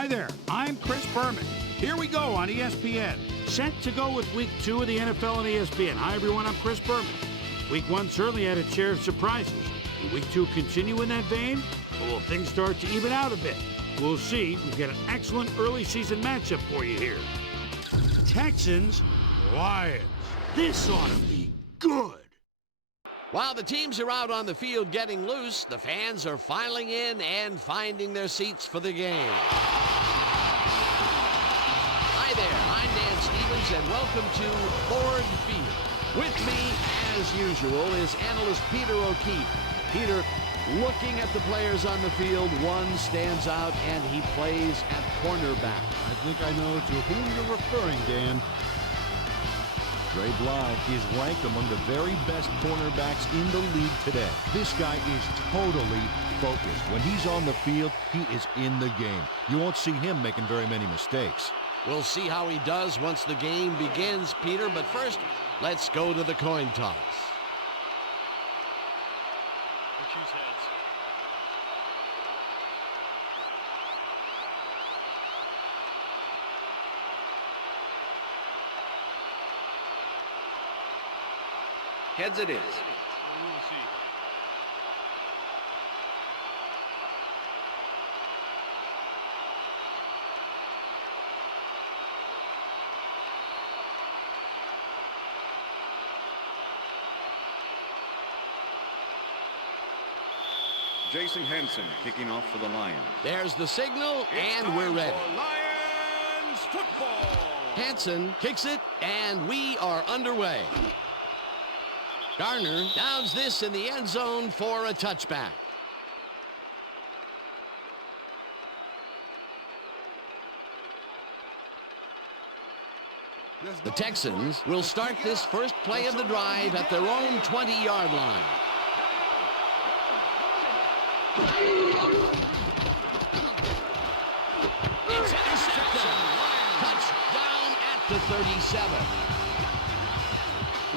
Hi there, I'm Chris Berman. Here we go on ESPN. Set to go with Week 2 of the NFL on ESPN. Hi everyone, I'm Chris Berman. Week 1 certainly had its share of surprises. Will Week 2 continue in that vein? Or will things start to even out a bit? We'll see. We've got an excellent early season matchup for you here. Texans, Lions. This ought to be good. While the teams are out on the field getting loose, the fans are filing in and finding their seats for the game. Hi there, I'm Dan Stevens, and welcome to Ford Field. With me, as usual, is analyst Peter O'Keefe. Peter, looking at the players on the field, one stands out, and he plays at cornerback. I think I know to whom you're referring, Dan. Dre Bly is ranked among the very best cornerbacks in the league today. This guy is totally focused. When he's on the field, he is in the game. You won't see him making very many mistakes. We'll see how he does once the game begins, Peter. But first, let's go to the coin toss. We'll choose heads. Heads it is. Jason Henson kicking off for the Lions. There's the signal, and we're ready. Lions football. Henson kicks it, and we are underway. Garner downs this in the end zone for a touchback. The Texans will start this first play of the drive at their own 20-yard line. It's intercepted. Touchdown at the 37.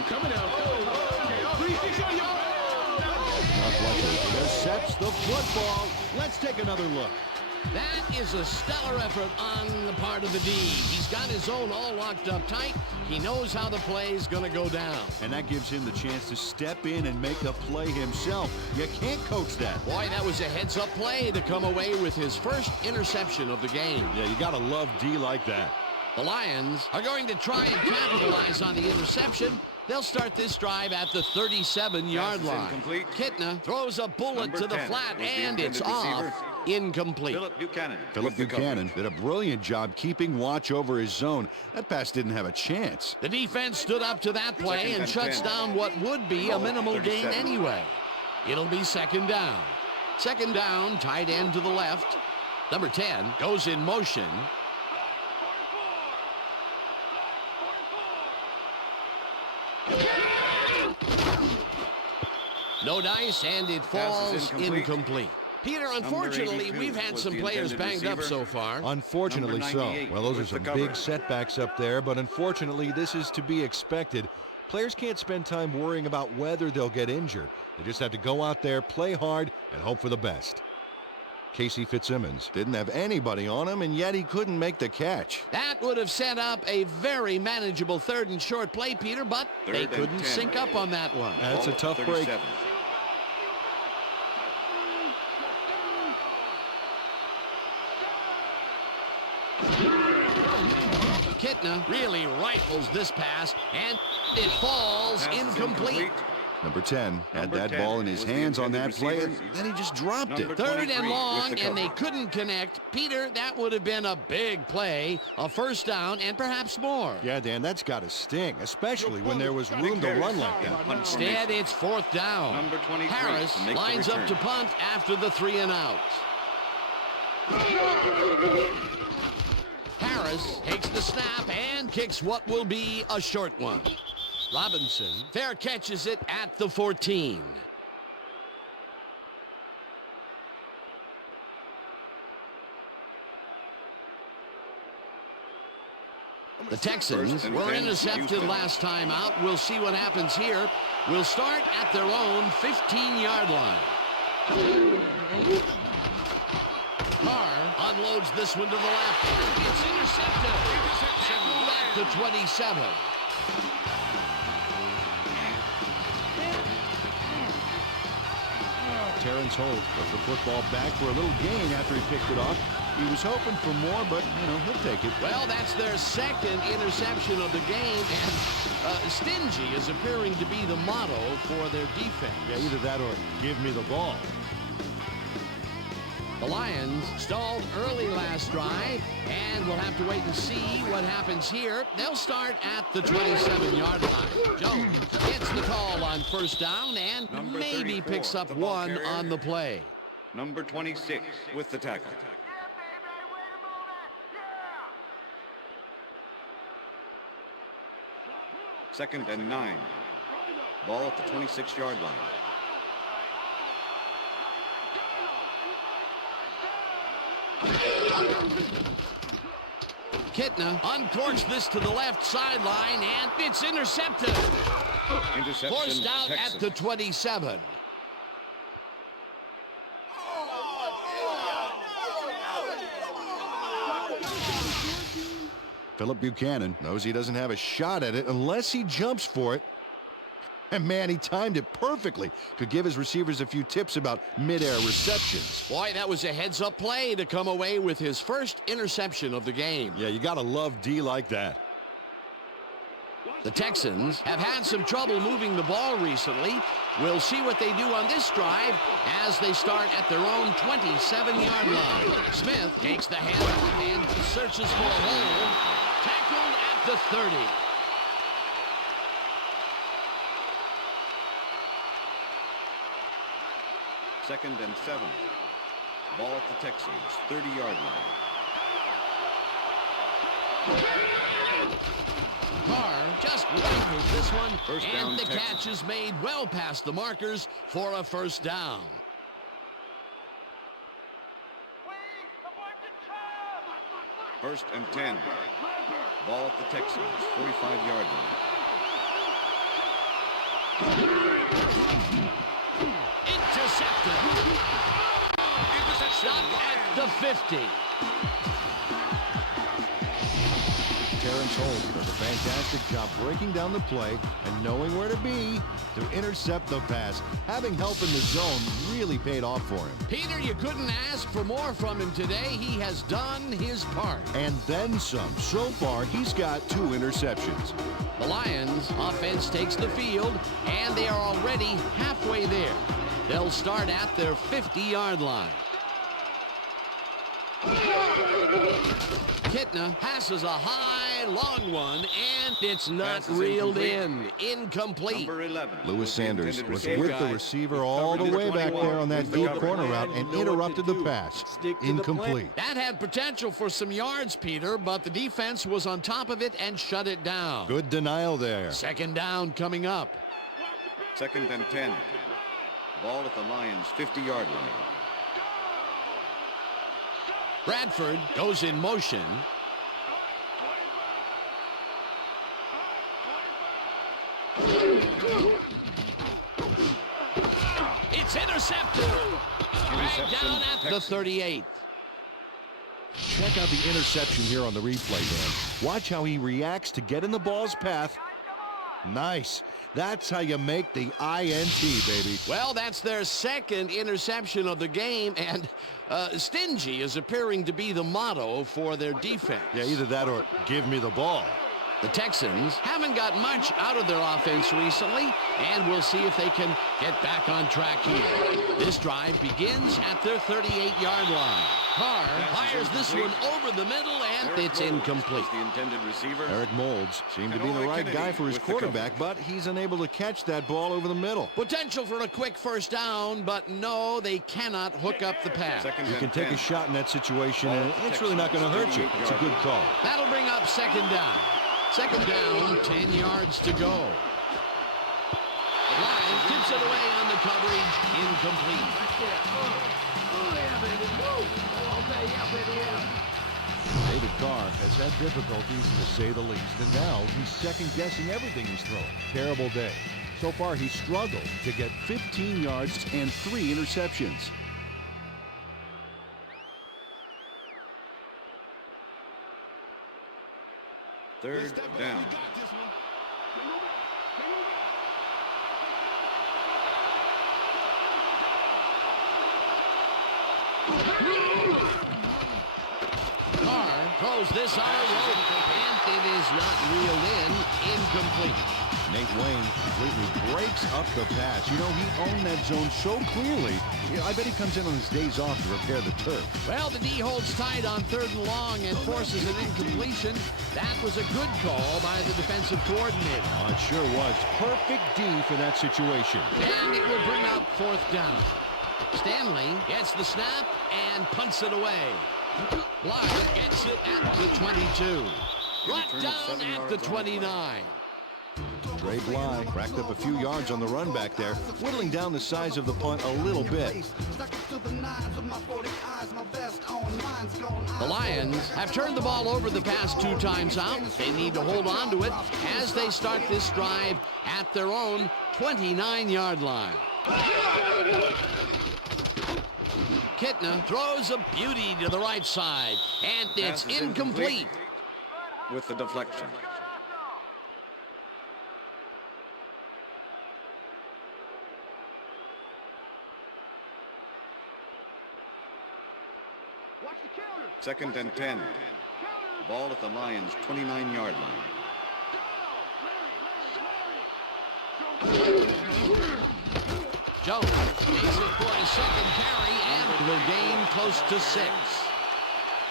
Coming out. Not lucky. Intercepts the football. Let's take another look. That is a stellar effort on the part of the D. He's got his zone all locked up tight. He knows how the play is going to go down. And that gives him the chance to step in and make the play himself. You can't coach that. Boy, that was a heads-up play to come away with his first interception of the game. Yeah, you got to love D like that. The Lions are going to try and capitalize on the interception. They'll start this drive at the 37-yard line. Incomplete. Kittner throws a bullet Number to the 10 flat, was the and it's intended off. receiver. Incomplete. Philip Buchanan. Philip Buchanan did a brilliant job keeping watch over his zone. That pass didn't have a chance. The defense stood up to that play Second and and shuts 10. down what would be a minimal gain 37. anyway. It'll be second down. Second down, tight end to the left. Number 10 goes in motion. No dice, and it Pass is falls incomplete. incomplete. Peter, unfortunately, 82 we've had was some the players intended banged up receiver. so far. Unfortunately Number so. 98 Well, those are with the some cover. big setbacks up there, but unfortunately, this is to be expected. Players can't spend time worrying about whether they'll get injured. They just have to go out there, play hard, and hope for the best. Casey Fitzsimmons didn't have anybody on him, and yet he couldn't make the catch. That would have set up a very manageable third and short play, Peter, but they Third and couldn't 10. sync up on that one. That's a tough break. 37. Kittner really rifles this pass, and it falls Pass is incomplete. Number 10 had Number that 10 ball in his was the hands on that intended play, receiver. and then he just dropped Number it. Third 23 and with long, the and they cover. couldn't connect. Peter, that would have been a big play, a first down, and perhaps more. Yeah, Dan, that's got to sting, especially when there was room to run like that. Punt Instead, formation. it's fourth down. Number 23 Harris to make the lines up to return. punt after the 3 and out. Harris takes the snap and kicks what will be a short one. Robinson fair catches it at the 14. The Texans were intercepted last time out. We'll see what happens here. We'll start at their own 15-yard line. Carr unloads this one to the left. It's intercepted. At the 27. Terrence Holt got the football back for a little gain after he picked it off. He was hoping for more, but, he'll take it. Well, that's their second interception of the game, and stingy is appearing to be the motto for their defense. Yeah, either that or give me the ball. The Lions stalled early last drive, and we'll have to wait and see what happens here. They'll start at the 27-yard line. Jones gets the call on first down and Number maybe 34, picks up the ball one carrier. on the play. Number 26 with the tackle. Second and 9. Ball at the 26-yard line. Kitna uncorks this to the left sideline, and it's intercepted. Interception. Forced out Texans. at the 27. Philip Buchanan knows he doesn't have a shot at it unless he jumps for it. And man, he timed it perfectly. Could give his receivers a few tips about mid-air receptions. Boy, that was a heads-up play to come away with his first interception of the game. Yeah, you gotta love D like that. The Texans have had some trouble moving the ball recently. We'll see what they do on this drive as they start at their own 27-yard line. Smith takes the handoff and searches for a hole. Tackled at the 30. Second and 7. Ball at the Texans, 30-yard line. Carr just wrangles this one, First down, and the Texans. catch is made well past the markers for a first down. First and 10. Ball at the Texans, 45-yard line. Intercepted. Stopped at the 50. Terrence Holt does a fantastic job breaking down the play and knowing where to be to intercept the pass. Having help in the zone really paid off for him. Peter, you couldn't ask for more from him today. He has done his part. And then some. So far, he's got 2 interceptions. The Lions offense takes the field, and they are already halfway there. They'll start at their 50-yard line. Kitna passes a high, long one, and it's not Pass is reeled incomplete. in. Incomplete. Number 11. Lewis Sanders Intended was receiver. with the receiver all the way back there on that deep corner route and interrupted the pass. Incomplete. That had potential for some yards, Peter, but the defense was on top of it and shut it down. Good denial there. Second down coming up. Second and 10. Ball at the Lions' 50-yard line. Bradford goes in motion. It's intercepted. Dragged down at the 38. Check out the interception here on the replay, Dan. Watch how he reacts to get in the ball's path. Nice. That's how you make the INT, baby. Well, that's their second interception of the game, and stingy is appearing to be the motto for their defense. Yeah, either that or give me the ball. The Texans haven't got much out of their offense recently, and we'll see if they can get back on track here. This drive begins at their 38-yard line. Carr fires this one over the middle, and it's incomplete. The intended receiver. Eric Moulds seemed to be the right guy for his quarterback, but he's unable to catch that ball over the middle. Potential for a quick first down, but no, they cannot hook up the pass. Second You and can take 10. a shot in that situation, and it's really not going to hurt you. It's a good call. That'll bring up second down. Second down, 10 yards to go. Line tips it away on the coverage, incomplete. David Carr has had difficulties, to say the least, and now he's second-guessing everything he's thrown. Terrible day. So far, he's struggled to get 15 yards and 3 interceptions. Third down. Carr throws this on a rope, and it is not reeled in. Incomplete. Nate Wayne completely breaks up the pass. You know, he owned that zone so clearly. I bet he comes in on his days off to repair the turf. Well, the D holds tight on 3rd and long and forces an incompletion. That was a good call by the defensive coordinator. Oh, it sure was. Perfect D for that situation. And it will bring up 4th down. Stanley gets the snap and punts it away. Blythe gets it at the 22. Brought down at the 29. Ray Bly racked up a few yards on the run back there, whittling down the size of the punt a little bit. The Lions have turned the ball over the past 2 times out. They need to hold on to it as they start this drive at their own 29-yard line. Kitna throws a beauty to the right side, and it's incomplete. With the deflection. Second and 10. Ball at the Lions' 29-yard line. Jones takes it for a second carry and will gain close to 6.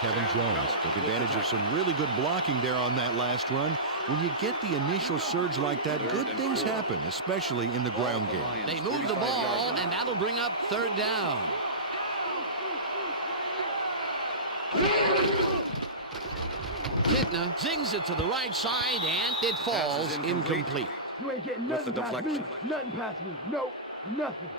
Kevin Jones took advantage of some really good blocking there on that last run. When you get the initial surge like that, good things happen, especially in the ground game. They move the ball, and that'll bring up 3rd down. Kitna zings it to the right side, and it falls incomplete. You ain't getting With the nothing past me. deflection. Nothing past me. Nope, nothing.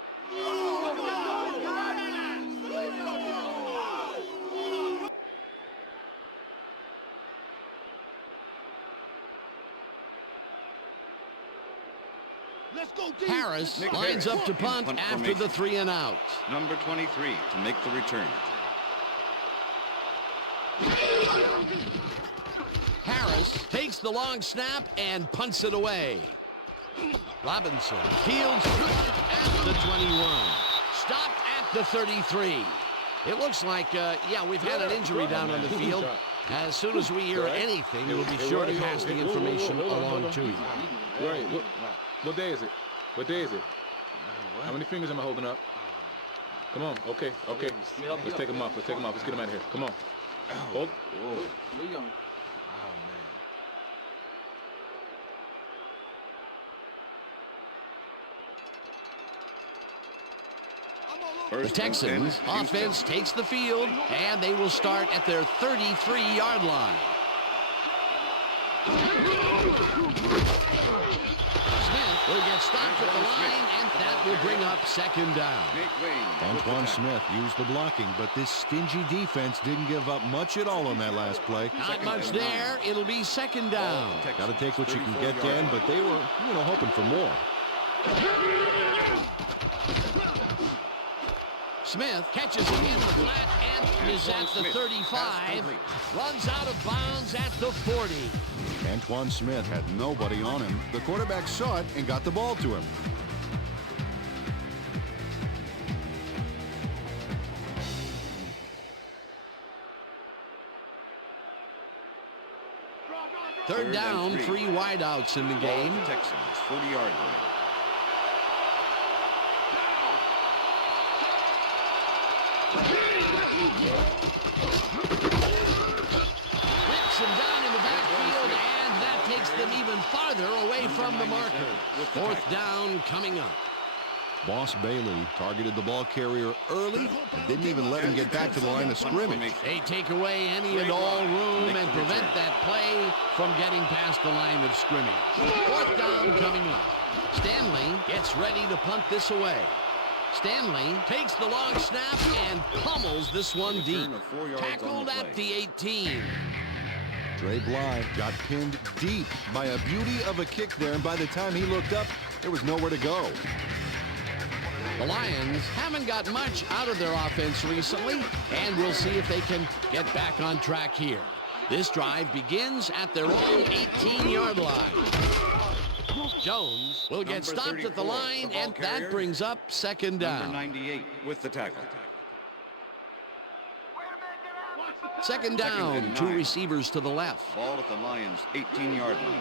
Let's go deep. Harris Nick lines Harris up to in punt punt after formation. the 3 and out. Number 23 to make the return. Harris takes the long snap and punts it away. Robinson fields at the 21. Stopped at the 33. It looks like, we've had an injury down on the field. As soon as we hear anything, we'll be sure to pass the information along to you. Right. What day is it? What day is it? How many fingers am I holding up? Come on. Okay. Let's take them off. Let's get them out of here. Come on. Hold. Where you going? The Texans offense takes the field, and they will start at their 33-yard line. Smith will get stopped at the line, and that will bring up 2nd down. Antoine Smith used the blocking, but this stingy defense didn't give up much at all on that last play. Not much there. It'll be 2nd down. Got to take what you can get, Dan, but they were, hoping for more. Smith catches it in the flat and is at the 35. Runs out of bounds at the 40. Antoine Smith had nobody on him. The quarterback saw it and got the ball to him. Third down, 3 wideouts in the game. Texans, 40-yard line. Whips him down in the backfield, and that takes them even farther away from the marker. 4th down coming up. Boss Bailey targeted the ball carrier early and didn't even let him get back to the line of scrimmage. They take away any and all room and prevent that play from getting past the line of scrimmage. 4th down coming up. Stanley gets ready to punt this away. Stanley takes the long snap and pummels this one deep. Tackled at the 18. Dre Bly got pinned deep by a beauty of a kick there, and by the time he looked up, there was nowhere to go. The Lions haven't got much out of their offense recently, and we'll see if they can get back on track here. This drive begins at their own 18-yard line. Jones will get stopped at the line, and that brings up second down. Number 98 with the tackle. Second down, two receivers to the left. Ball at the Lions' 18-yard line.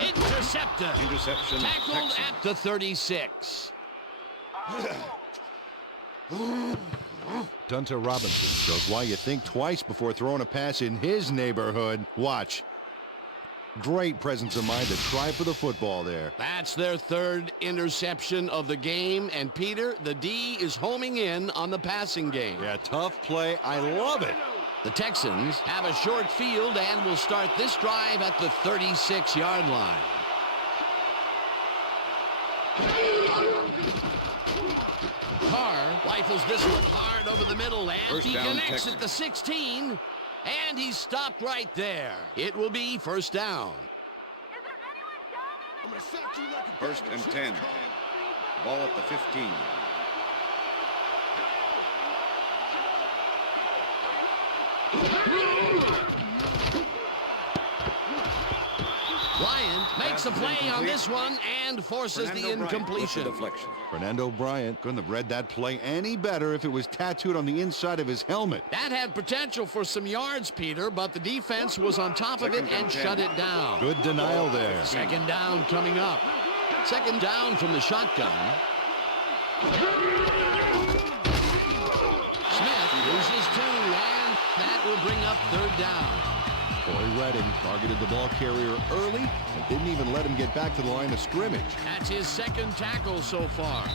Interception. Tackled at the 36. Dunta Robinson shows why you think twice before throwing a pass in his neighborhood. Watch. Great presence of mind to try for the football there. That's their third interception of the game. And Peter, the D is homing in on the passing game. Yeah, tough play. I love it. The Texans have a short field and will start this drive at the 36-yard line. Carr rifles this one hard over the middle, and First he down, connects Texans. at the 16, and he's stopped right there. It will be first down. First and 10. Ball at the 15. Bryant makes a play on this one and forces the incompletion. Fernando Bryant couldn't have read that play any better if it was tattooed on the inside of his helmet. That had potential for some yards, Peter, but the defense was on top of it and shut it down. Good denial there. Second down coming up. Second down from the shotgun. Smith loses two, and that will bring up third down. Corey Redding targeted the ball carrier early and didn't even let him get back to the line of scrimmage. That's his second tackle so far.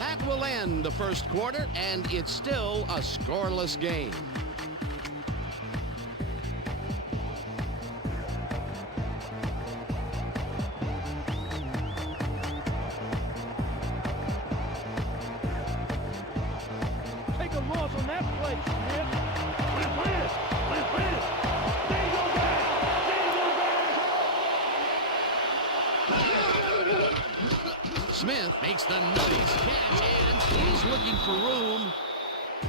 That will end the first quarter, and it's still a scoreless game. Take a loss on that play, Smith. Smith makes the nice catch, and he's looking for room.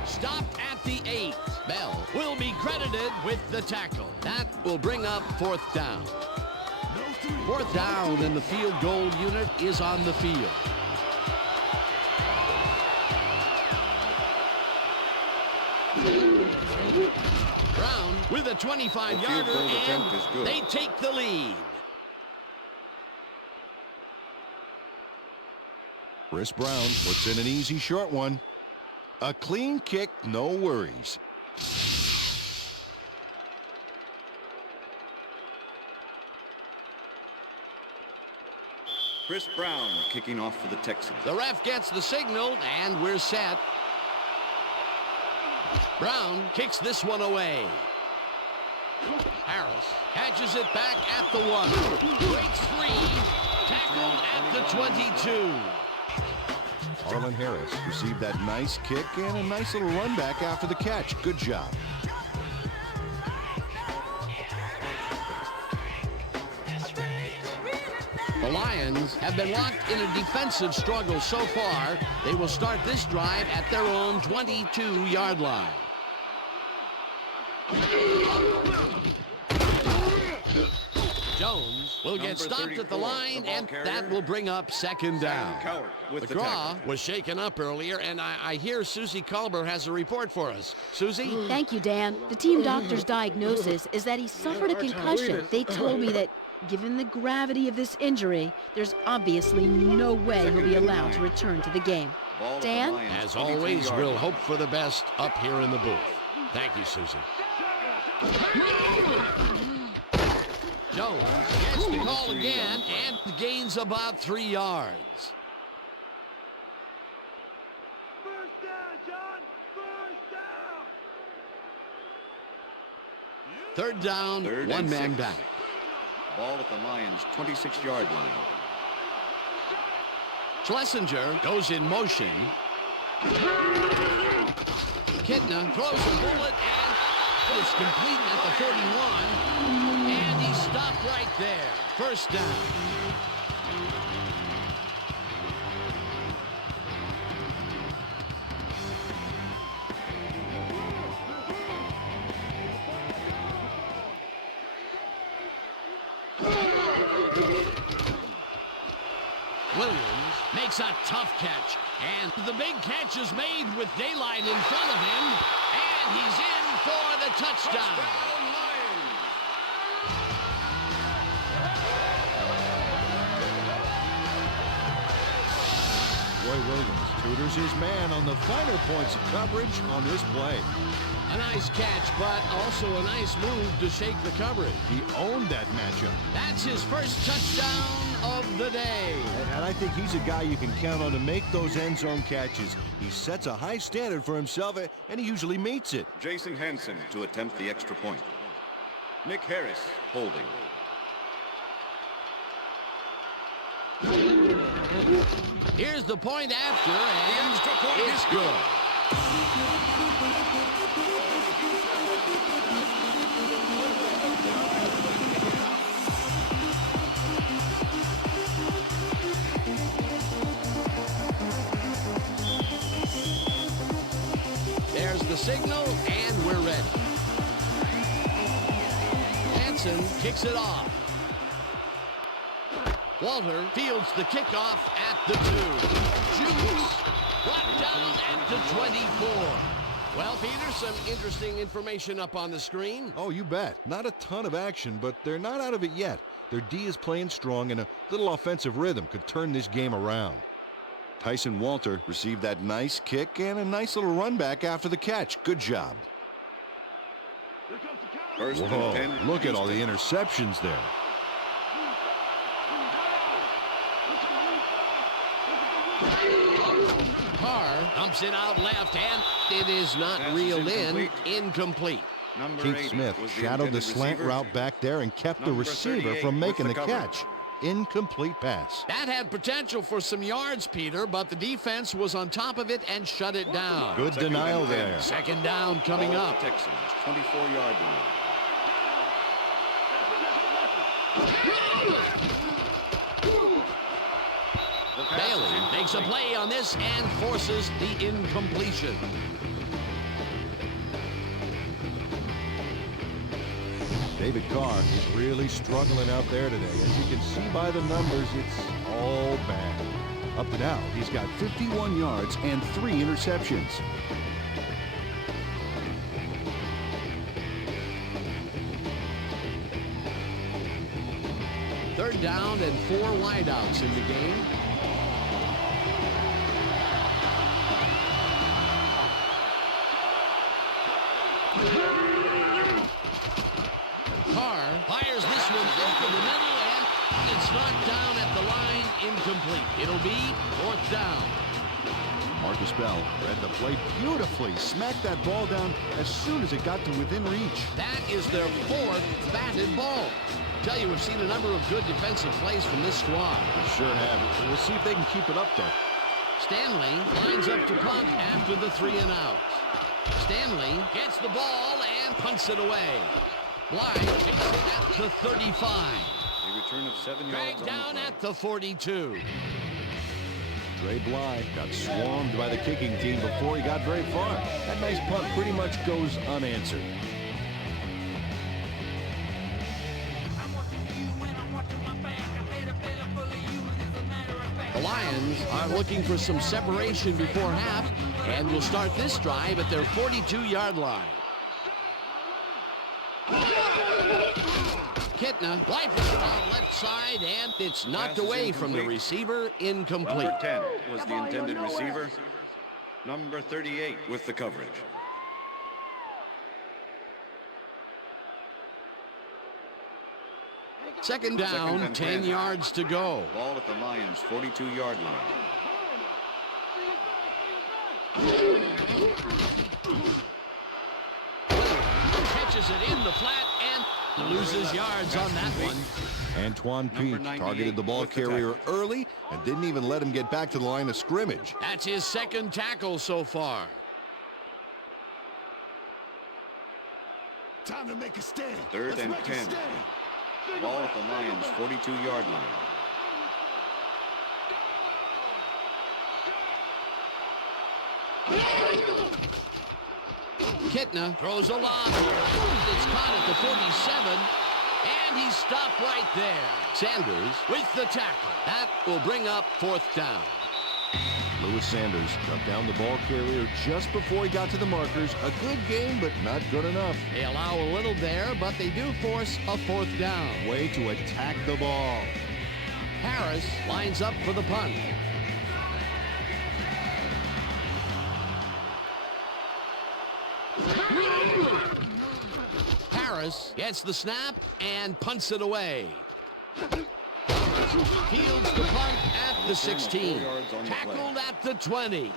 Stopped at the 8. Bell will be credited with the tackle. That will bring up fourth down. Fourth down, and the field goal unit is on the field. Brown with a 25-yarder, and they take the lead. Chris Brown puts in an easy short one. A clean kick, no worries. Chris Brown kicking off for the Texans. The ref gets the signal, and we're set. Brown kicks this one away. Harris catches it back at the 1. Breaks free. Tackled at the 22. Arlen Harris received that nice kick and a nice little run back after the catch. Good job. The Lions have been locked in a defensive struggle so far. They will start this drive at their own 22-yard line. Jones will get stopped at the line, and that will bring up second down. McGraw was shaken up earlier, and I hear Susie Culber has a report for us. Susie? Thank you, Dan. The team doctor's diagnosis is that he suffered a concussion. They told me that, given the gravity of this injury, there's obviously no way he'll be allowed to return to the game. Dan? As always, we'll hope for the best up here in the booth. Thank you, Susie. Jones gets the call again and gains about 3 yards. First down, John. First down. Third down, one man back. Ball at the Lions' 26-yard line. Schlesinger goes in motion. Kitna throws a bullet, and it's complete at the 41. And he's stopped right there. First down. Williams makes a tough catch, and the big catch is made with daylight in front of him, and he's in for the touchdown. Roy Williams tutors his man on the finer points of coverage on this play. A nice catch, but also a nice move to shake the coverage. He owned that matchup. That's his first touchdown of the day. And I think he's a guy you can count on to make those end zone catches. He sets a high standard for himself, and he usually meets it. Jason Hansen to attempt the extra point. Nick Harris holding. Here's the point after, and it's good. There's the signal, and we're ready. Hansen kicks it off. Walter fields the kickoff at the 2. Jukes brought down at the 24. Well, Peter, some interesting information up on the screen. Oh, you bet. Not a ton of action, but they're not out of it yet. Their D is playing strong, and a little offensive rhythm could turn this game around. Tyson Walter received that nice kick and a nice little run back after the catch. Good job. First and Whoa, 10. look at all the interceptions there. Carr dumps it out left, and it is not Pass is reeled incomplete. Incomplete. Number Keith 8 Smith was the shadowed the intended slant receiver. route back there and kept the Number receiver 38 from with making the the coverage. catch. Incomplete pass. That had potential for some yards, Peter, but the defense was on top of it and shut it down. Good Second denial and 10. there. Second down coming Ball up. with the Texans, 24-yard line. Bailey makes a play on this and forces the incompletion. David Carr is really struggling out there today. As you can see by the numbers, it's all bad. Up to now, he's got 51 yards and 3 interceptions. Third down and 4 wideouts in the game. Carr fires this one over the middle, and it's knocked down at the line, incomplete. It'll be 4th down. Marcus Bell read the play beautifully, smacked that ball down as soon as it got to within reach. That is their 4th batted ball. Tell you, we've seen a number of good defensive plays from this squad. We sure have. We'll see if they can keep it up there. Stanley lines up to punt after the 3 and out. Stanley gets the ball and punts it away. Blythe takes it at the 35. A return of 7 yards Dragged down on the play. at the 42. Trey Blythe got swarmed by the kicking team before he got very far. That nice punt pretty much goes unanswered. The Lions are looking for some separation before half and will start this drive at their 42-yard line. Kitna wipes it out left side, and it's knocked Pass is away from the incomplete. receiver. Incomplete. Number 10 was the intended receiver. Number 38 with the coverage. Second down, and 10 10. yards to go. Ball at the Lions' 42-yard line. Catches it in the flat and loses yards on that one. Antoine Number Peak 98 targeted the ball with the carrier tackle. early and didn't even let him get back to the line of scrimmage. That's his second tackle so far. Time to make a stand. Third Let's and make a 10. stand. Ball at the Lions' 42-yard line. Kitna throws a lob. It's caught at the 47, And he's stopped right there. Sanders with the tackle. That will bring up 4th down. Lewis Sanders cut down the ball carrier just before he got to the markers. A good game, but not good enough. They allow a little there, but they do force a 4th down. Way to attack the ball. Harris lines up for the punt. Harris gets the snap and punts it away. Fields the punt at the 16. Tackled at the 20.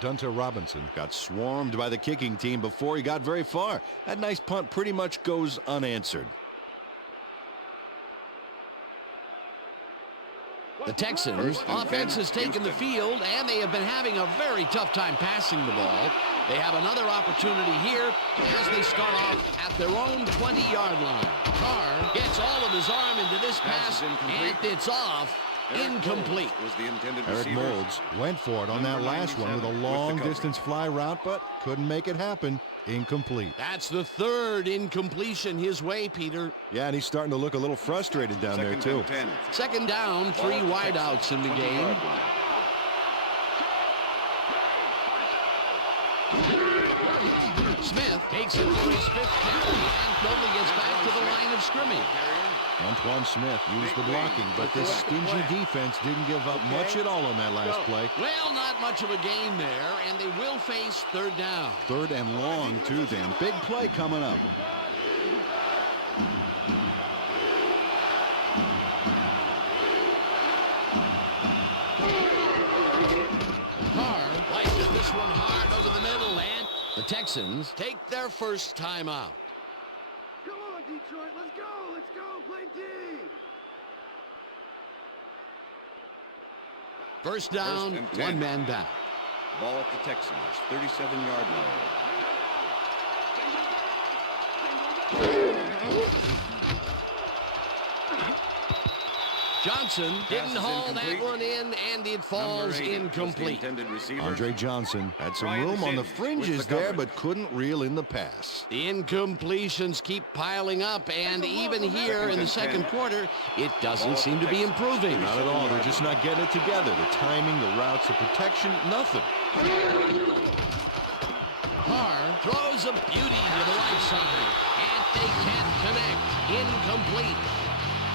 Dunta Robinson got swarmed by the kicking team before he got very far. That nice punt pretty much goes unanswered. The Texans offense has taken the field, and they have been having a very tough time passing the ball. They have another opportunity here as they start off at their own 20-yard line. Carr gets all of his arm into this pass, and it's off. Incomplete. Eric Moulds went for it on that last one with a long-distance fly route, but couldn't make it happen. Incomplete. That's the 3rd incompletion his way, Peter. Yeah, and he's starting to look a little frustrated down there, too. 2nd down, 3 wideouts in the game. Smith takes it for his 5th carry and only gets back to the line of scrimmage. Antoine Smith used the blocking, but this stingy defense didn't give up much at all on that last play. Well, not much of a gain there, and they will face 3rd down. 3rd and long, too, then. Big play coming up. Carr places this one hard over the middle, and the Texans take their first timeout. Come on, Detroit, let's go, play D. First down, 1 man back. Ball at the Texans, 37-yard line. Johnson didn't haul that one in, and it falls incomplete. Andre Johnson had some room on the fringes there, but couldn't reel in the pass. The incompletions keep piling up, and even here in the 2nd quarter, it doesn't seem to be improving. Not at all. They're just not getting it together. The timing, the routes, the protection, nothing. Carr throws a beauty to the right side, and they can't connect. Incomplete.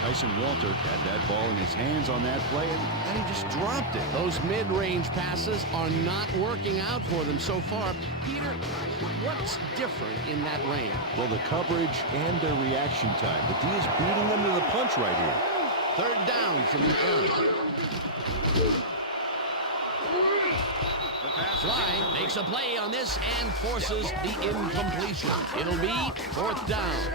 Tyson Walter had that ball in his hands on that play, and he just dropped it. Those mid-range passes are not working out for them so far. Peter, what's different in that range? Well, the coverage and their reaction time. The D is beating them to the punch right here. 3rd down from the gun. Fly makes a play on this and forces the incompletion. It'll be 4th down.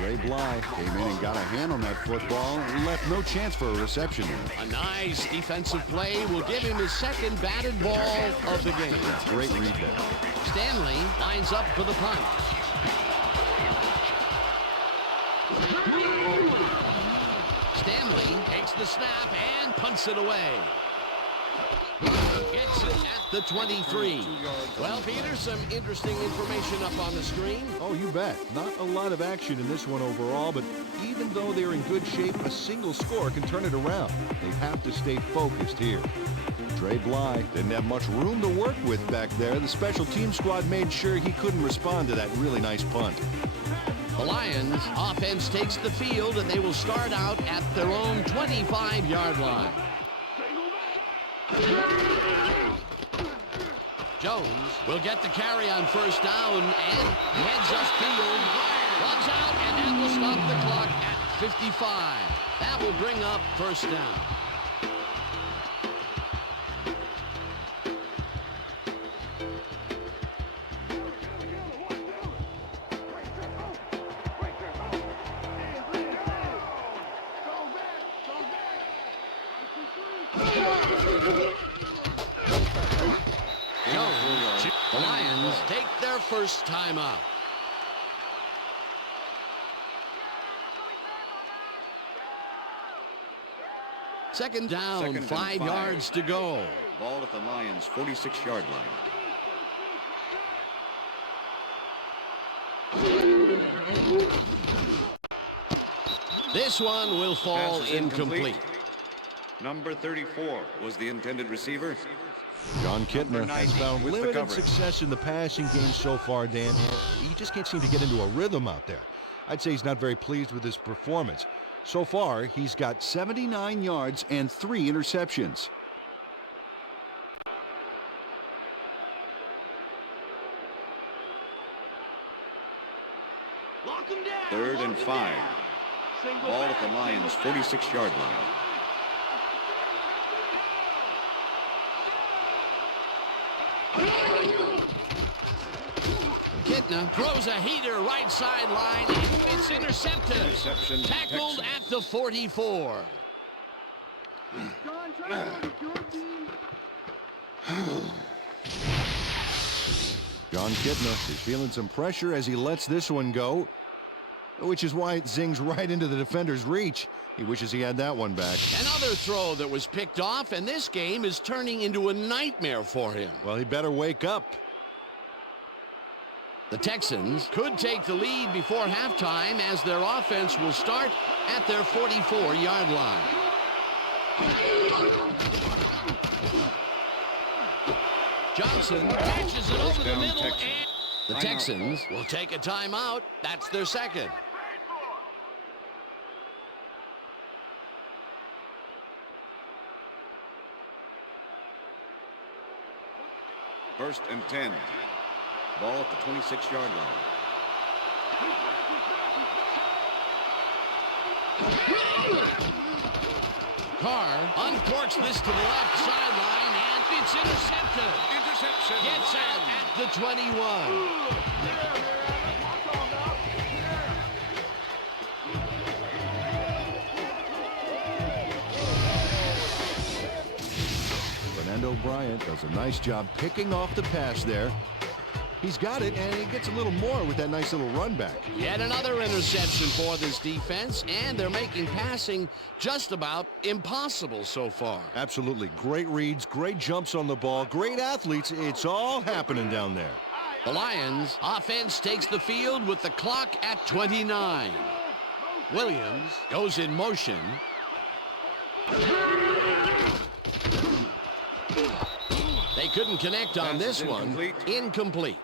Ray Bly came in and got a hand on that football and left no chance for a reception there. A nice defensive play will give him his 2nd batted ball of the game. Great read there. Stanley lines up for the punt. Stanley takes the snap and punts it away. Gets it at the 23. Well, Peter, some interesting information up on the screen. Oh, you bet. Not a lot of action in this one overall, but even though they're in good shape, a single score can turn it around. They have to stay focused here. Ray Bly didn't have much room to work with back there. The special team squad made sure he couldn't respond to that really nice punt. The Lions offense takes the field, and they will start out at their own 25-yard line. Jones will get the carry on 1st down and heads upfield. Runs out, and that will stop the clock at 55. That will bring up 1st down. The Lions take their first timeout. Second down, 5 yards to go. Ball at the Lions' 46-yard line. This one will fall Pass is incomplete. Number 34 was the intended receiver. John Kitna has found with the limited coverage. success in the passing game so far, Dan. He just can't seem to get into a rhythm out there. I'd say he's not very pleased with his performance. So far, he's got 79 yards and 3 interceptions. Third and 5. Ball at the Lions' 46-yard line. Kitna throws a heater right sideline, and it's intercepted. Interception. Tackled at the 44. John, try to go with your team. John Kitna is feeling some pressure as he lets this one go, which is why it zings right into the defender's reach. He wishes he had that one back. Another throw that was picked off, and this game is turning into a nightmare for him. Well, he better wake up. The Texans could take the lead before halftime as their offense will start at their 44-yard line. Johnson catches it over the middle, and the Texans will take a timeout. That's their second. First and 10. Ball at the 26-yard line. Carr uncorks this to the left sideline, and it's intercepted. Interception. Gets out at the 21. Fernando Bryant does a nice job picking off the pass there. He's got it, and he gets a little more with that nice little run back. Yet another interception for this defense, and they're making passing just about impossible so far. Absolutely. Great reads, great jumps on the ball, great athletes. It's all happening down there. The Lions offense takes the field with the clock at 29. Williams goes in motion. They couldn't connect on this one. Incomplete.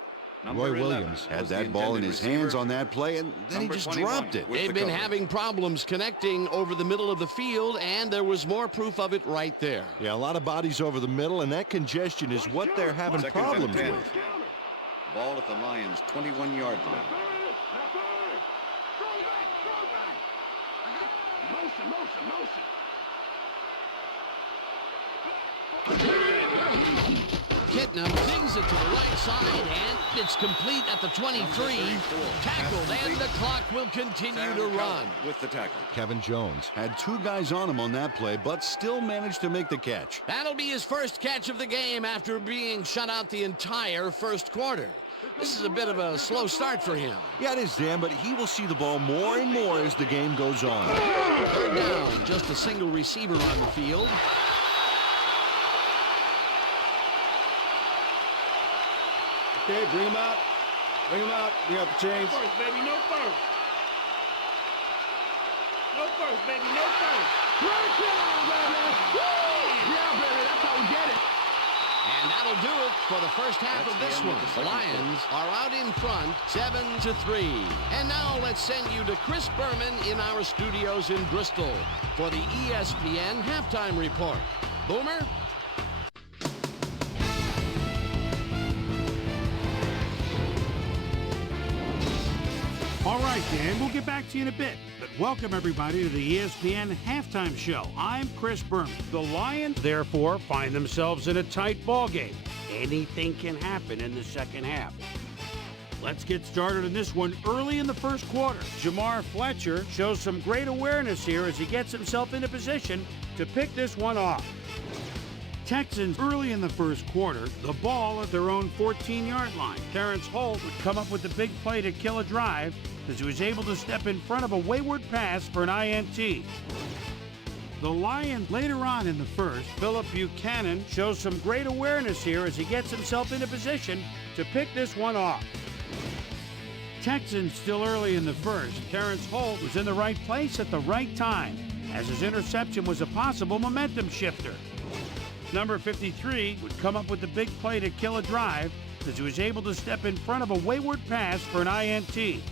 Roy Williams had that ball in his hands on that play, and then he just dropped it. They've been having problems connecting over the middle of the field, and there was more proof of it right there. Yeah, a lot of bodies over the middle, and that congestion is what they're having problems with. Ball at the Lions' 21-yard line. Kitna dings it to the right side, and it's complete at the 23. Tackled, and the clock will continue to run. With the tackle. Kevin Jones had 2 guys on him on that play, but still managed to make the catch. That'll be his first catch of the game after being shut out the entire first quarter. This is a bit of a slow start for him. Yeah, it is, Dan, but he will see the ball more and more as the game goes on. Third down, just a single receiver on the field. Okay, bring him out. Bring him out. Bring out the chains. First, baby, no first. No first, baby, no first. Right down, baby. Woo! Yeah, baby, that's how we get it. And that'll do it for the first half of this one. The Lions are out in front, 7-3. And now let's send you to Chris Berman in our studios in Bristol for the ESPN halftime report. Boomer? All right, Dan, we'll get back to you in a bit. But welcome, everybody, to the ESPN Halftime Show. I'm Chris Berman. The Lions, therefore, find themselves in a tight ball game. Anything can happen in the second half. Let's get started in this one early in the first quarter. Jamar Fletcher shows some great awareness here as he gets himself into position to pick this one off. Texans early in the first quarter, the ball at their own 14-yard line. Terrence Holt would come up with the big play to kill a drive as he was able to step in front of a wayward pass for an INT. The Lions later on in the first, Phillip Buchanan shows some great awareness here as he gets himself into position to pick this one off. Texans still early in the first. Terrence Holt was in the right place at the right time, as his interception was a possible momentum shifter. Number 53 would come up with the big play to kill a drive, as he was able to step in front of a wayward pass for an INT.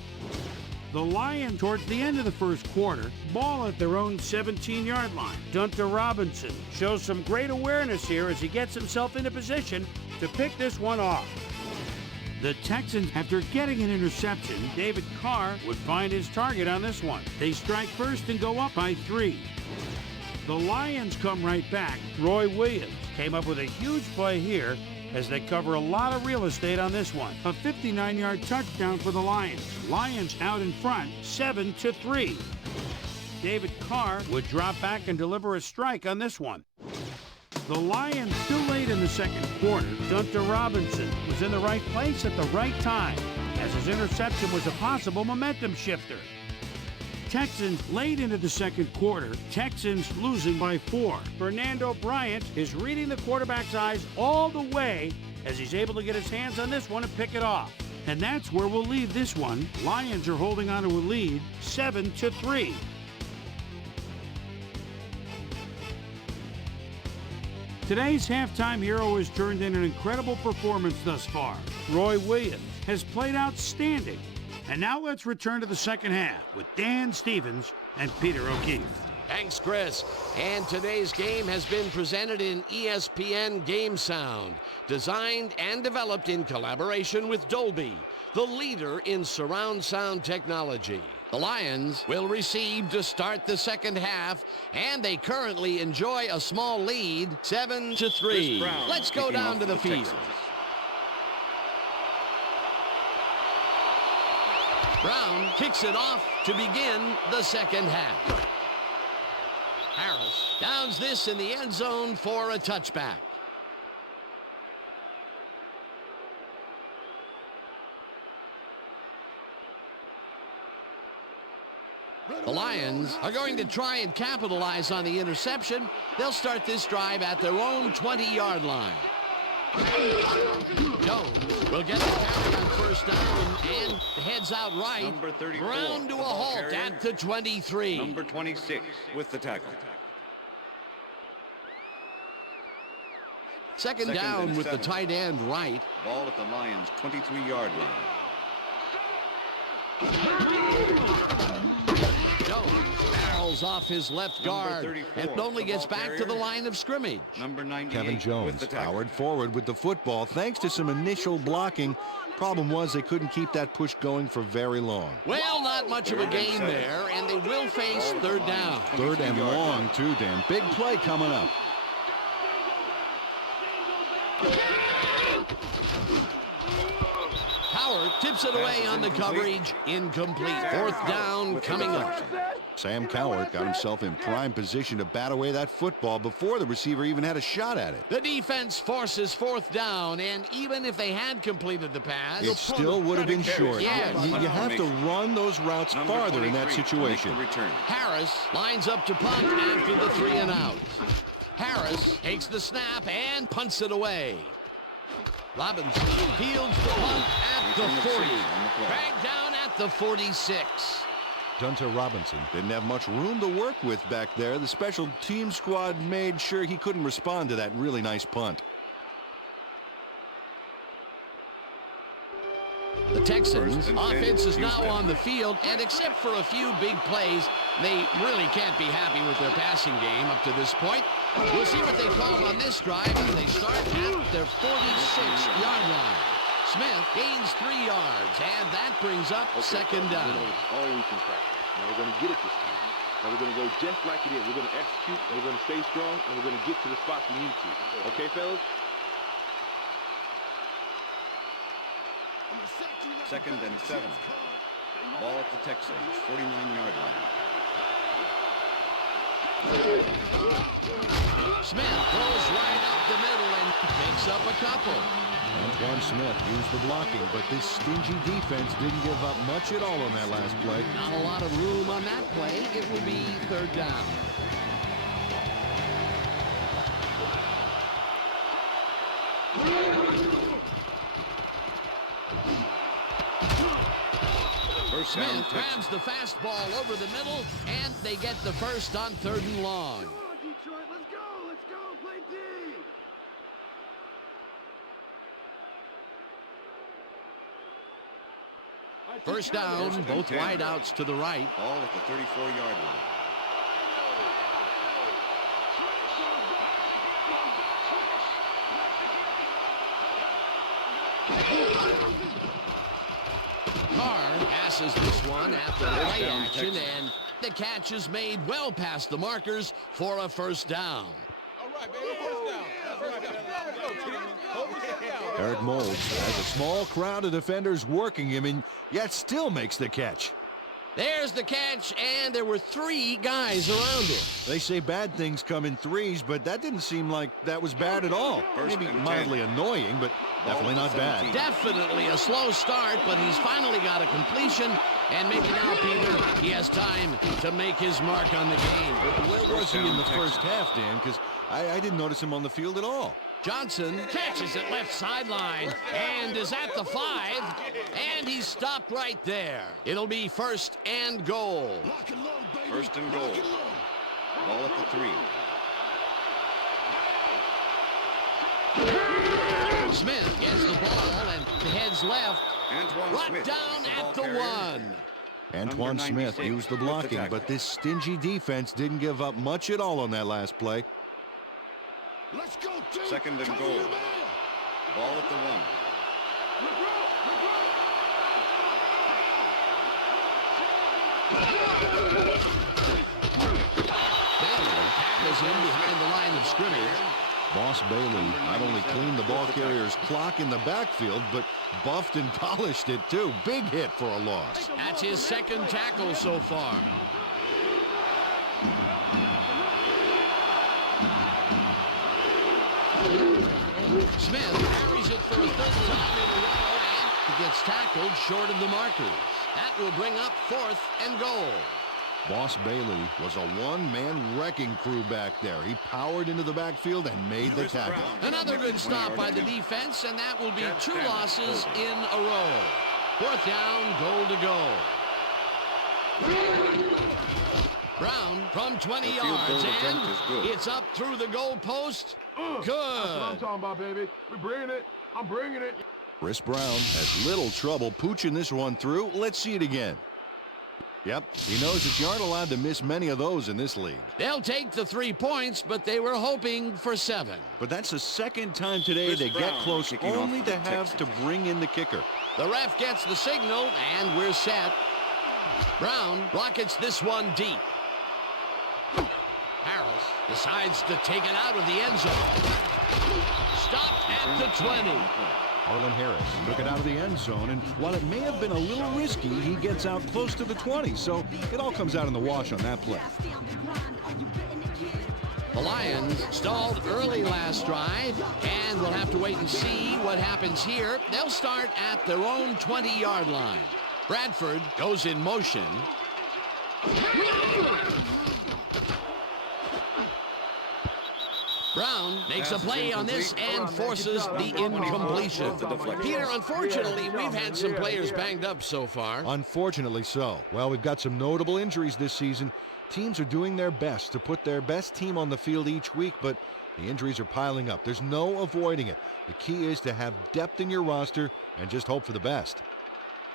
The Lions, towards the end of the first quarter, ball at their own 17-yard line. Dunter Robinson shows some great awareness here as he gets himself into position to pick this one off. The Texans, after getting an interception, David Carr would find his target on this one. They strike first and go up by 3. The Lions come right back. Roy Williams came up with a huge play here as they cover a lot of real estate on this one. A 59-yard touchdown for the Lions. Lions out in front, 7-3. David Carr would drop back and deliver a strike on this one. The Lions still late in the second quarter. Dunter Robinson was in the right place at the right time, as his interception was a possible momentum shifter. Texans late into the second quarter. Texans losing by 4. Fernando Bryant is reading the quarterback's eyes all the way as he's able to get his hands on this one and pick it off. And that's where we'll leave this one. Lions are holding on to a lead, 7-3. Today's halftime hero has turned in an incredible performance thus far. Roy Williams has played outstanding. And now let's return to the second half with Dan Stevens and Peter O'Keefe. Thanks, Chris. And today's game has been presented in ESPN Game Sound, designed and developed in collaboration with Dolby, the leader in surround sound technology. The Lions will receive to start the second half, and they currently enjoy a small lead, 7-3. Let's go down to the field. Brown kicks it off to begin the second half. Harris downs this in the end zone for a touchback. The Lions are going to try and capitalize on the interception. They'll start this drive at their own 20-yard line. Jones will get the carry on first down and heads out right. Number 34. Ground to a halt at the 23. Number 26 with the tackle. Second down with the tight end right. Ball at the Lions' 23-yard line. Jones barrels off his left guard and only gets back to the line of scrimmage. Number 98 Kevin Jones powered forward with the football thanks to some initial blocking. Problem was they couldn't keep that push going for very long. Well, not much of a gain there, and they will face third down. Third and long, too, Dan. Big play coming up. Howard tips it away on the coverage. Incomplete. Fourth down coming up. Sam Cowart got himself in prime position to bat away that football before the receiver even had a shot at it. The defense forces fourth down, and even if they had completed the pass, it still would have been short. Yes. You have to run those routes farther in that situation. Harris lines up to punt after the 3 and out. Harris takes the snap and punts it away. Robinson fields the punt at the 40. Dragged down at the 46. Dunter Robinson didn't have much room to work with back there. The special team squad made sure he couldn't respond to that really nice punt. The Texans' offense is now on the field, and except for a few big plays, they really can't be happy with their passing game up to this point. We'll see what they call on this drive as they start at their 46-yard line. Smith gains 3 yards, and that brings up second down. All we can practice. Now we're going to get it this time. Now we're going to go just like it is. We're going to execute, and we're going to stay strong, and we're going to get to the spots we need to. Okay, fellas? Second and 7. Ball at the Texans' 49-yard line. Smith throws right up the middle and picks up a couple. Antoine Smith used the blocking, but this stingy defense didn't give up much at all on that last play. Not a lot of room on that play. It will be third down. First down, Smith grabs the fastball over the middle, and they get the first on 3rd and long. Come on, Detroit. Let's go. Let's go. Play D. First down, both wideouts to the right. Ball at the 34-yard line. Carr passes this one after play action, and the catch is made well past the markers for a first down. All right, baby, first down. Eric Moulds has a small crowd of defenders working him, and yet still makes the catch. There's the catch, and there were 3 guys around him. They say bad things come in threes, but that didn't seem like that was bad at all. Maybe mildly annoying, but definitely not bad. Definitely a slow start, but he's finally got a completion, and maybe now, Peter, he has time to make his mark on the game. Where was he in the first half, Dan? Because I didn't notice him on the field at all. Johnson catches it left sideline and is at the 5, and he's stopped right there. It'll be 1st and goal. 1st and goal. Ball at the 3. Smith gets the ball and heads left. Brought Smith down at the 1. Antoine Smith used the blocking, but this stingy defense didn't give up much at all on that last play. Let's go, team. 2nd and goal. Ball at the 1. Bailey tackles him behind the line of scrimmage. Boss Bailey not only cleaned the ball carrier's clock in the backfield, but buffed and polished it too. Big hit for a loss. That's his 2nd tackle so far. Smith carries it for a 3rd time in a row, and he gets tackled short of the markers. That will bring up 4th and goal. Boss Bailey was a one-man wrecking crew back there. He powered into the backfield and made the tackle. Another good stop by the defense, and that will be 2 losses in a row. 4th down, goal to go. Brown from 20 yards, and it's up through the goal post. Good. That's what I'm talking about, baby. We're bringing it. I'm bringing it. Chris Brown has little trouble pooching this one through. Let's see it again. Yep, he knows that you aren't allowed to miss many of those in this league. They'll take the 3 points, but they were hoping for 7. But that's the 2nd time today they get close, only to have to bring in the kicker. The ref gets the signal, and we're set. Brown rockets this one deep. Harris decides to take it out of the end zone. Stopped at the 20. Harlan Harris took it out of the end zone, and while it may have been a little risky, he gets out close to the 20, so it all comes out in the wash on that play. The Lions stalled early last drive, and we'll have to wait and see what happens here. They'll start at their own 20-yard line. Bradford goes in motion. Brown makes a play on this and forces the incompletion. Peter, unfortunately, we've had some players banged up so far. Unfortunately so. Well, we've got some notable injuries this season. Teams are doing their best to put their best team on the field each week, but the injuries are piling up. There's no avoiding it. The key is to have depth in your roster and just hope for the best.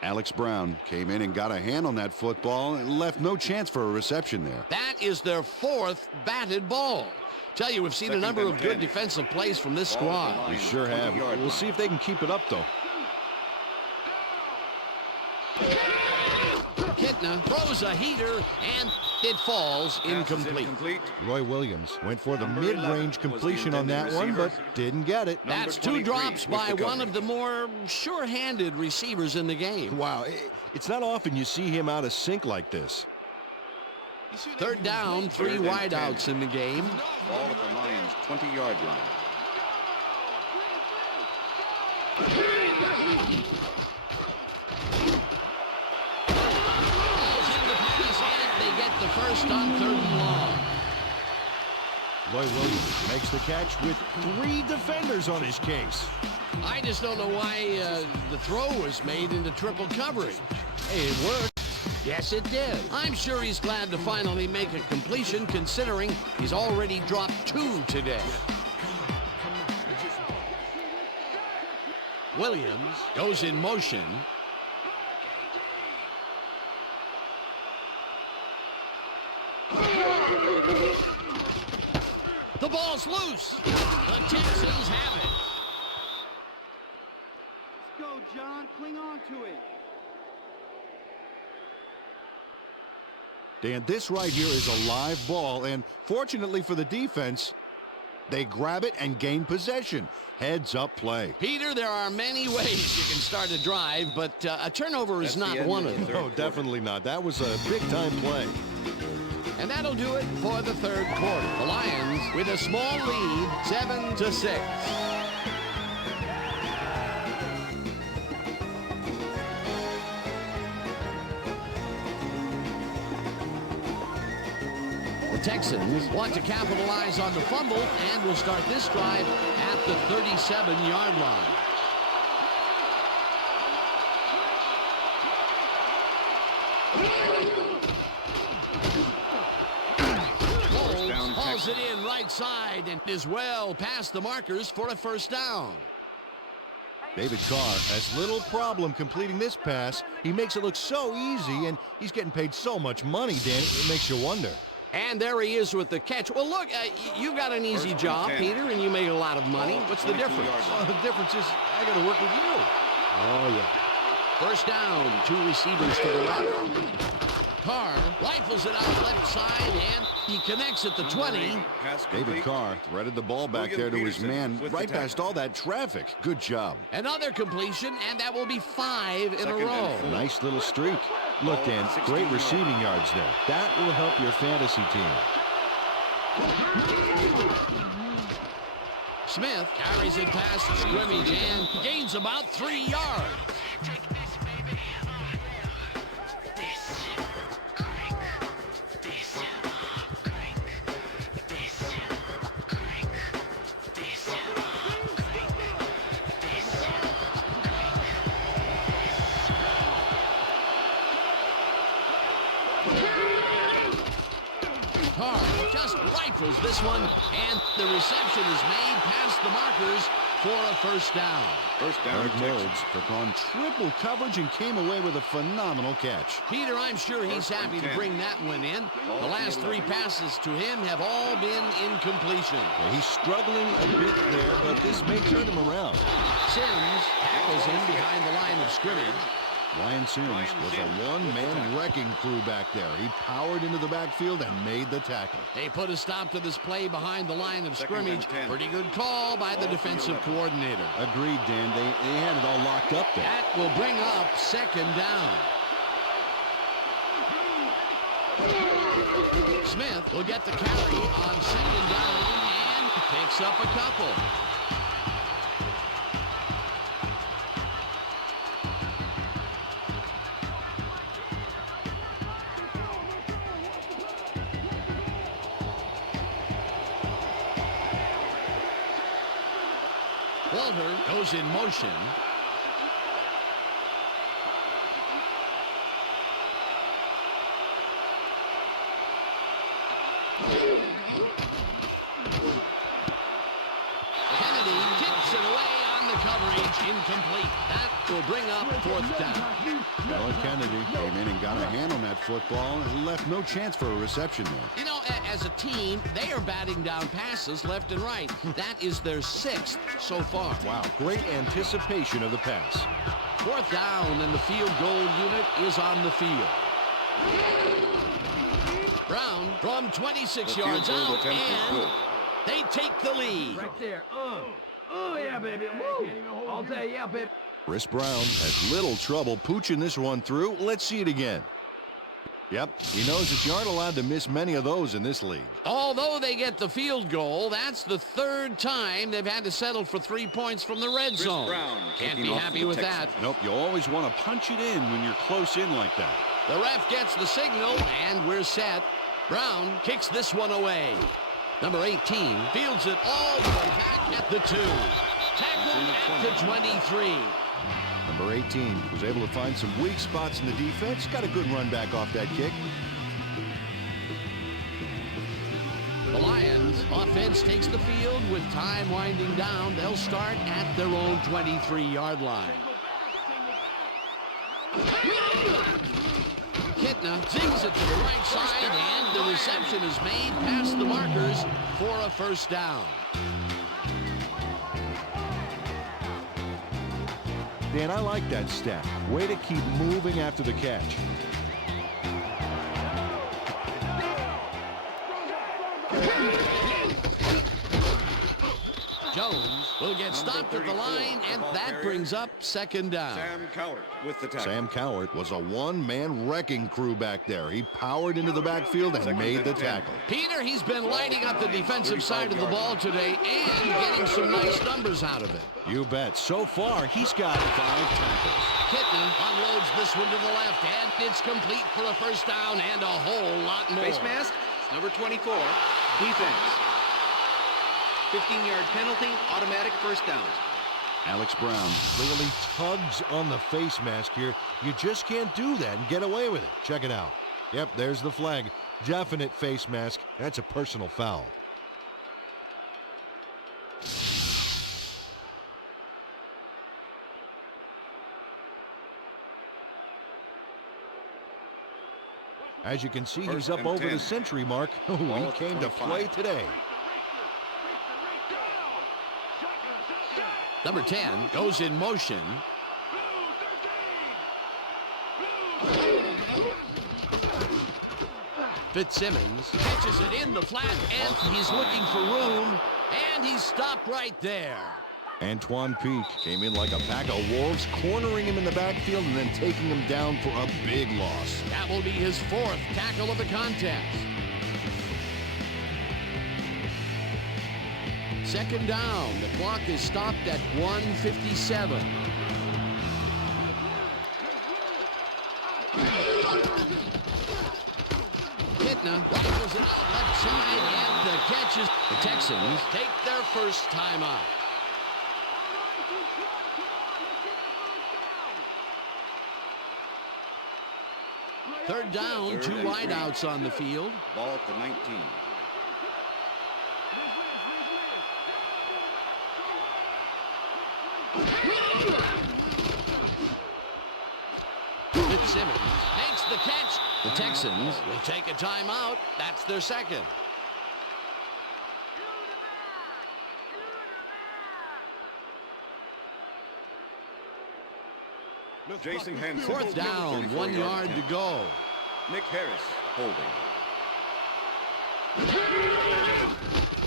Alex Brown came in and got a hand on that football and left no chance for a reception there. That is their 4th batted ball. Tell you, we've seen a number of good defensive plays from this squad. We sure have. We'll see if they can keep it up, though. Kitna throws a heater, and it falls incomplete. Roy Williams went for the mid-range completion on that one, but didn't get it. That's 2 drops by one of the more sure-handed receivers in the game. Wow, it's not often you see him out of sync like this. 3rd down, 3 wideouts in the game. Ball at the Lions' 20-yard line. They get the first on 3rd and long. Roy Williams makes the catch with 3 defenders on his case. I just don't know why the throw was made into triple coverage. Hey, it worked. Yes, it did. I'm sure he's glad to finally make a completion, considering he's already dropped 2 today. Williams goes in motion. The ball's loose. The Texans have it. Let's go, John. Cling on to it. Dan, this right here is a live ball, and fortunately for the defense, they grab it and gain possession. Heads up play. Peter, there are many ways you can start a drive, but a turnover is not one of them. No, definitely not. That was a big-time play. And that'll do it for the third quarter. The Lions with a small lead, 7-6. The Texans want to capitalize on the fumble and will start this drive at the 37-yard line. Hauls it in right side and is well past the markers for a first down. David Carr has little problem completing this pass. He makes it look so easy, and he's getting paid so much money, Dan. It makes you wonder. And there he is with the catch. Well, look, you got an easy job, Peter, and you make a lot of money. What's the difference? Well, the difference is I got to work with you. Oh, yeah. First down, 2 receivers to the left. Carr rifles it out left side, and he connects at the 20. David Carr threaded the ball back there to his man right past all that traffic. Good job. Another completion, and that will be 5 in a row. Nice little streak. Look, Dan, great receiving yards there. That will help your fantasy team. Smith carries it past the scrimmage and gains about 3 yards. Carr just rifles this one, and the reception is made past the markers for a first down. First down. Eric Moulds took on triple coverage and came away with a phenomenal catch. Peter, I'm sure he's happy to bring that one in. The last 3 passes to him have all been incompletion. Yeah, he's struggling a bit there, but this may turn him around. Sims tackles him behind the line of scrimmage. Ryan Sims was a one-man wrecking crew back there. He powered into the backfield and made the tackle. They put a stop to this play behind the line of scrimmage. Pretty good call by the defensive coordinator. Agreed, Dan. They had it all locked up there. That will bring up second down. Smith will get the carry on second down and picks up a couple. Walter goes in motion. Kennedy kicks it away on the coverage. Incomplete. That will bring up fourth down. Well, Kennedy came in and got a hand on that football and left no chance for a reception there. You know, as a team, they are batting down passes left and right. That is their 6th so far. Wow, great anticipation of the pass. Fourth down, and the field goal unit is on the field. Brown from 26 yards out, and they take the lead. Right there. Oh, yeah, baby. Woo. All day, yeah, baby. Chris Brown has little trouble pooching this one through. Let's see it again. Yep, he knows that you aren't allowed to miss many of those in this league. Although they get the field goal, that's the 3rd time they've had to settle for 3 points from the red zone. Can't be happy with that. Nope, you always want to punch it in when you're close in like that. The ref gets the signal, and we're set. Brown kicks this one away. Number 18 fields it all the way back at the 2. Tackled at the 23. Number 18 was able to find some weak spots in the defense. Got a good run back off that kick. The Lions offense takes the field with time winding down. They'll start at their own 23-yard line. Kitna zings it to the right side, and the reception is made past the markers for a first down. Dan, I like that stat. Way to keep moving after the catch. Jones will get stopped at the line, and that brings up second down. Sam Cowart with the tackle. Sam Cowart was a one-man wrecking crew back there. He powered into the backfield and made the tackle. Peter, he's been lighting up the defensive side of the ball today and getting some nice numbers out of it. You bet. So far, he's got 5 tackles. Kitna unloads this one to the left, and it's complete for a first down and a whole lot more. Face mask, number 24, defense. 15-yard penalty, automatic first down. Alex Brown clearly tugs on the face mask here. You just can't do that and get away with it. Check it out. Yep, there's the flag. Definite face mask. That's a personal foul. As you can see, he's up over the century mark. Oh, he came to play today. Number 10 goes in motion. Fitzsimmons catches it in the flat, and he's looking for room, and he's stopped right there. Antoine Peak came in like a pack of wolves, cornering him in the backfield and then taking him down for a big loss. That will be his 4th tackle of the contest. Second down. The clock is stopped at 1:57. Kitna rifles it out left side, and the catches. The Texans take their first timeout. Third down, 2 wideouts on the field. Ball at the 19. Fitzsimmons makes the catch. The Texans will take a timeout. That's their second. Jason Henson. 4th down, 1 yard to go. Nick Harris holding.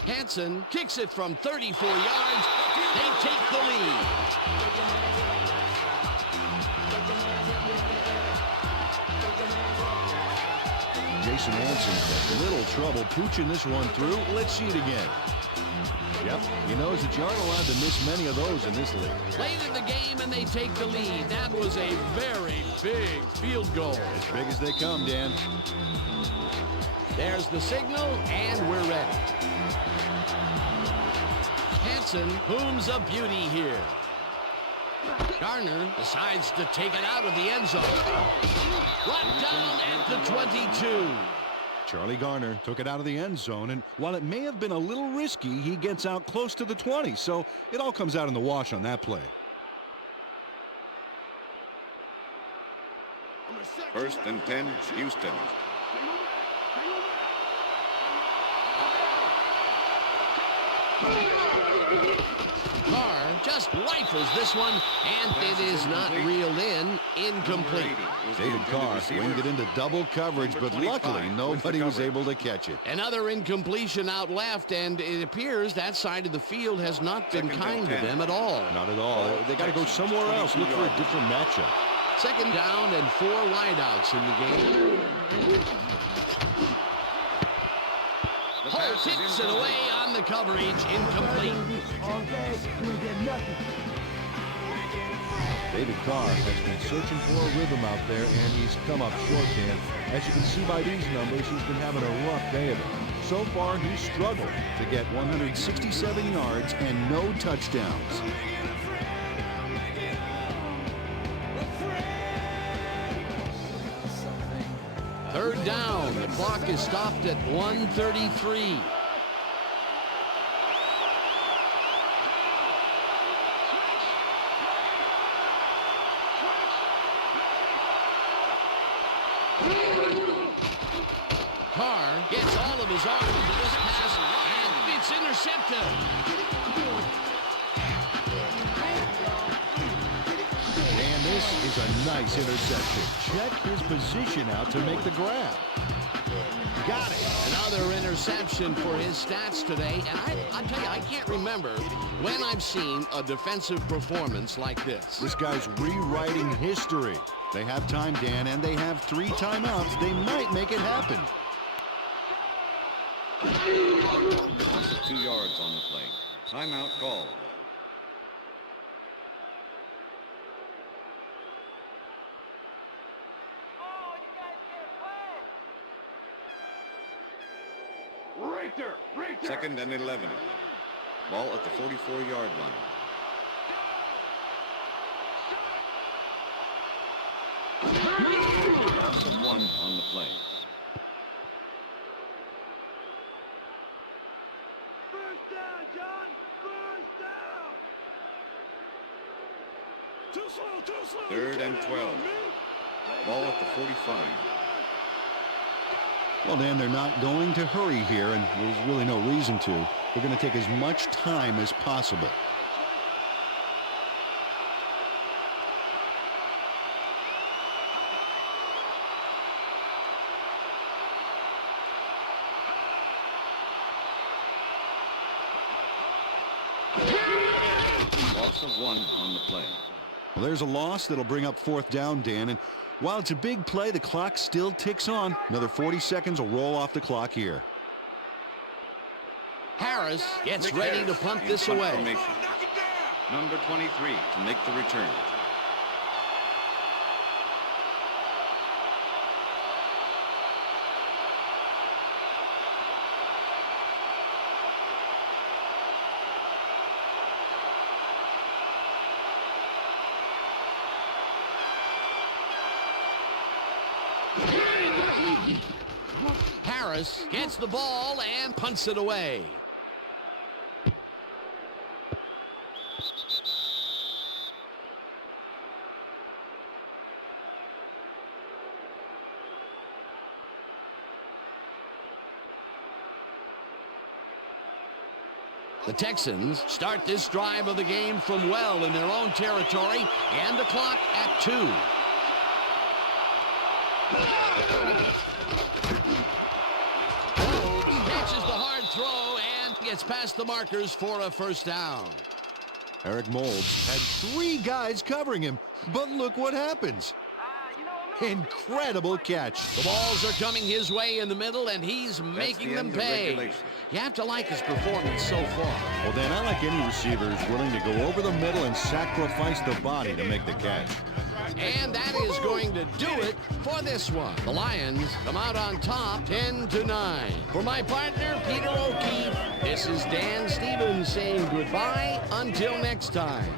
Hanson kicks it from 34 yards. They take the lead. Jason Hanson had little trouble pooching this one through. Let's see it again. Yep, he knows that you aren't allowed to miss many of those in this league. Late in the game, and they take the lead. That was a very big field goal. As big as they come, Dan. There's the signal, and we're ready. Hanson booms a beauty here. Garner decides to take it out of the end zone. Brought down at the 22. Charlie Garner took it out of the end zone, and while it may have been a little risky, he gets out close to the 20, so it all comes out in the wash on that play. First and 10, Houston. Carr just rifles this one, and it is not reeled in. Incomplete. David Carr winged it into double coverage, but luckily nobody was able to catch it. Another incompletion out left, and it appears that side of the field has not been kind to them at all. Not at all. They got to go somewhere else, look for a different matchup. Second down and 4 wideouts in the game. Holt hits it away on the coverage. Incomplete. David Carr has been searching for a rhythm out there, and he's come up short, Dan. As you can see by these numbers, he's been having a rough day of it. So far, he's struggled to get 167 yards and no touchdowns. Third down. The clock is stopped at 1:33. Carr gets all of his arm into this pass, and it's intercepted. And this is a nice interception. Check his position out to make the grab. Got it. Another interception for his stats today, and I tell you, I can't remember when I've seen a defensive performance like this. This guy's rewriting history. They have time, Dan, and they have 3 timeouts. They might make it happen. Loss of 2 yards on the play. Timeout called. Second and 11. Ball at the 44-yard line. Loss of 1 on the play. First down, John. First down. Too slow. Third and 12. Ball at the 45. Well, Dan, they're not going to hurry here, and there's really no reason to. They're going to take as much time as possible. Loss of 1 on the play. Well, there's a loss that'll bring up 4th down, Dan, and while it's a big play, the clock still ticks on. Another 40 seconds will roll off the clock here. Harris gets ready to punt this away. Number 23 to make the return. Harris gets the ball and punts it away. The Texans start this drive of the game from well in their own territory, and the clock at 2. Catches the hard throw and gets past the markers for a first down. Eric Moulds had 3 guys covering him, but look what happens. Incredible catch. The balls are coming his way in the middle, and he's making them pay. You have to like his performance so far. Well, Dan, I like any receiver who's willing to go over the middle and sacrifice the body to make the catch. And that is going to do it for this one. The Lions come out on top 10-9. For my partner, Peter O'Keefe, this is Dan Stevens saying goodbye until next time.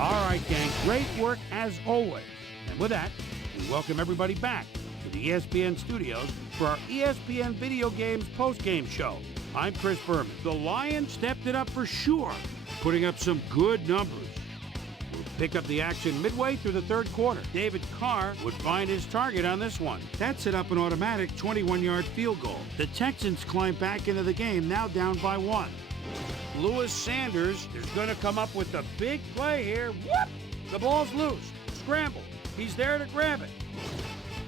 All right, gang, great work as always. And with that, we welcome everybody back to the ESPN studios for our ESPN Video Games postgame show. I'm Chris Berman. The Lions stepped it up for sure, putting up some good numbers. We'll pick up the action midway through the 3rd quarter. David Carr would find his target on this one. That set up an automatic 21-yard field goal. The Texans climb back into the game, now down by 1. Lewis Sanders is going to come up with a big play here. Whoop! The ball's loose. Scramble. He's there to grab it.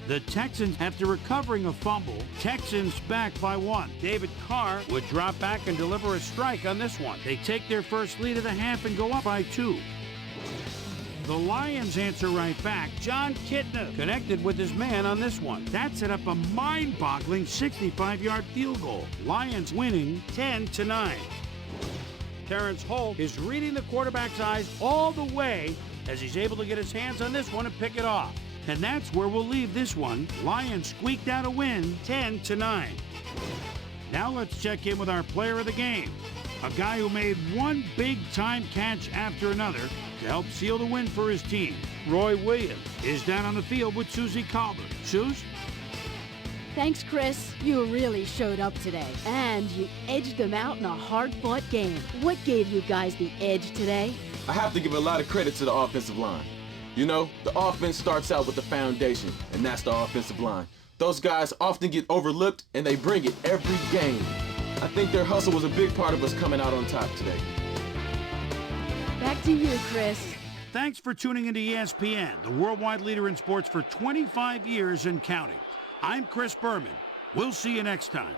The Texans, after recovering a fumble, Texans back by 1. David Carr would drop back and deliver a strike on this one. They take their first lead of the half and go up by 2. The Lions answer right back. John Kitna connected with his man on this one. That set up a mind-boggling 65-yard field goal. Lions winning 10-9. Terrence Holt is reading the quarterback's eyes all the way as he's able to get his hands on this one and pick it off. And that's where we'll leave this one. Lions squeaked out a win, 10-9. Now let's check in with our player of the game. a guy who made one big-time catch after another to help seal the win for his team. Roy Williams is down on the field with Susie Colbert. Suze? Thanks, Chris. You really showed up today, and you edged them out in a hard-fought game. What gave you guys the edge today? I have to give a lot of credit to the offensive line. You know, the offense starts out with the foundation, and that's the offensive line. Those guys often get overlooked, and they bring it every game. I think their hustle was a big part of us coming out on top today. Back to you, Chris. Thanks for tuning into ESPN, the worldwide leader in sports for 25 years and counting. I'm Chris Berman. We'll see you next time.